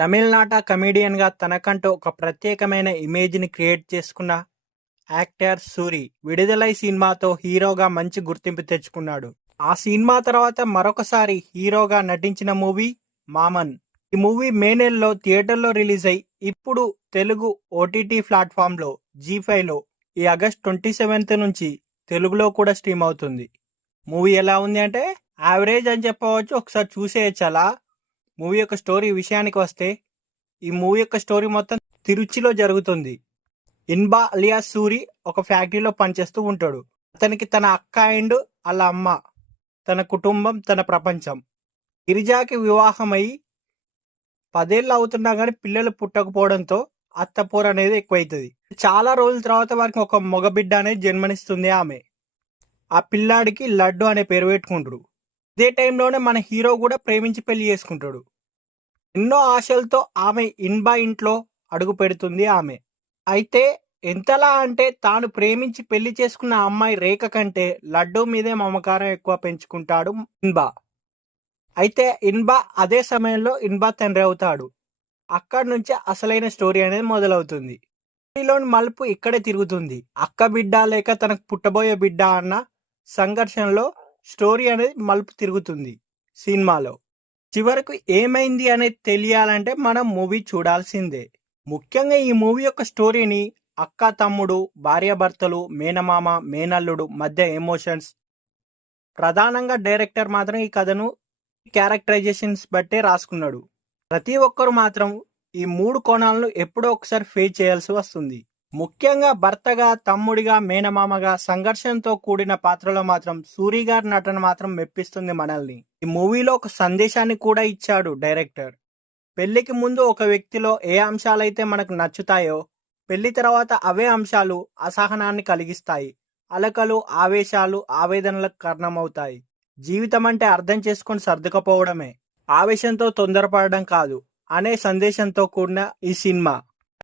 తమిళనాట కమెడియన్‌గా తనకంటూ ఒక ప్రత్యేకమైన ఇమేజ్‌ని క్రియేట్ చేసుకున్న యాక్టర్ సూరి విడుదలై సినిమాతో హీరోగా మంచి గుర్తింపు తెచ్చుకున్నాడు. ఆ సినిమా తర్వాత మరొకసారి హీరోగా నటించిన మూవీ మామన్. ఈ మూవీ మే నెలలో థియేటర్లో రిలీజ్ అయి ఇప్పుడు తెలుగు ఓటీటీ ప్లాట్ఫామ్లో జీ5లో ఈ ఆగస్ట్ 27 నుంచి తెలుగులో కూడా స్ట్రీమ్ అవుతుంది. మూవీ ఎలా ఉంది అంటే యావరేజ్ అని చెప్పవచ్చు. ఒకసారి చూసేయచ్చు అలా. మూవీ యొక్క స్టోరీ విషయానికి వస్తే ఈ మూవీ యొక్క స్టోరీ మొత్తం తిరుచిలో జరుగుతుంది. ఇన్బా అలియాస్ సూరి ఒక ఫ్యాక్టరీలో పనిచేస్తూ ఉంటాడు. అతనికి తన అక్క అండ్ వాళ్ళ అమ్మ, తన కుటుంబం, తన ప్రపంచం. గిరిజాకి వివాహమై 10 ఏళ్ళు అవుతున్నా కానీ పిల్లలు పుట్టకపోవడంతో అత్తపోరు అనేది ఎక్కువైతుంది. చాలా రోజుల తర్వాత వారికి ఒక మగబిడ్డ అనేది జన్మనిస్తుంది ఆమె. ఆ పిల్లాడికి లడ్డు అనే పేరు పెట్టుకుంటారు. ఇదే టైంలోనే మన హీరో కూడా ప్రేమించి పెళ్లి చేసుకుంటాడు. ఎన్నో ఆశలతో ఆమె ఇన్బా ఇంట్లో అడుగు పెడుతుంది ఆమె. అయితే ఎంతలా అంటే తాను ప్రేమించి పెళ్లి చేసుకున్న అమ్మాయి రేఖ కంటే లడ్డు మీదే మమకారం ఎక్కువ పెంచుకుంటాడు ఇన్బా. అయితే ఇన్బా అదే సమయంలో ఇన్బా తండ్రి అవుతాడు. అక్కడి నుంచి అసలైన స్టోరీ అనేది మొదలవుతుంది. స్టోరీలోని మలుపు ఇక్కడే తిరుగుతుంది. అక్క బిడ్డ లేక తనకు పుట్టబోయే బిడ్డ అన్న సంఘర్షణలో స్టోరీ అనేది మలుపు తిరుగుతుంది సినిమాలో. చివరకు ఏమైంది అనేది తెలియాలంటే మనం మూవీ చూడాల్సిందే. ముఖ్యంగా ఈ మూవీ యొక్క స్టోరీని అక్క తమ్ముడు, భార్యాభర్తలు, మేనమామ, మేనల్లుడు మధ్య ఎమోషన్స్, ప్రధానంగా డైరెక్టర్ మాత్రం ఈ కథను క్యారెక్టరైజేషన్స్ బట్టే రాసుకున్నాడు. ప్రతి ఒక్కరు మాత్రం ఈ 3 కోణాలను ఎప్పుడో ఒకసారి ఫేస్ చేయాల్సి వస్తుంది. ముఖ్యంగా భర్తగా, తమ్ముడిగా, మేనమామగా సంఘర్షణతో కూడిన పాత్రలో మాత్రం సూరి గారి నటన మాత్రం మెప్పిస్తుంది మనల్ని. ఈ మూవీలో ఒక సందేశాన్ని కూడా ఇచ్చాడు డైరెక్టర్. పెళ్లికి ముందు ఒక వ్యక్తిలో ఏ అంశాలైతే మనకు నచ్చుతాయో పెళ్లి తర్వాత అవే అంశాలు అసహనాన్ని కలిగిస్తాయి. అలకలు, ఆవేశాలు, ఆవేదనలకు కారణమవుతాయి. జీవితం అంటే అర్థం చేసుకొని సర్దుకపోవడమే, ఆవేశంతో తొందరపడడం కాదు అనే సందేశంతో కూడిన ఈ సినిమా.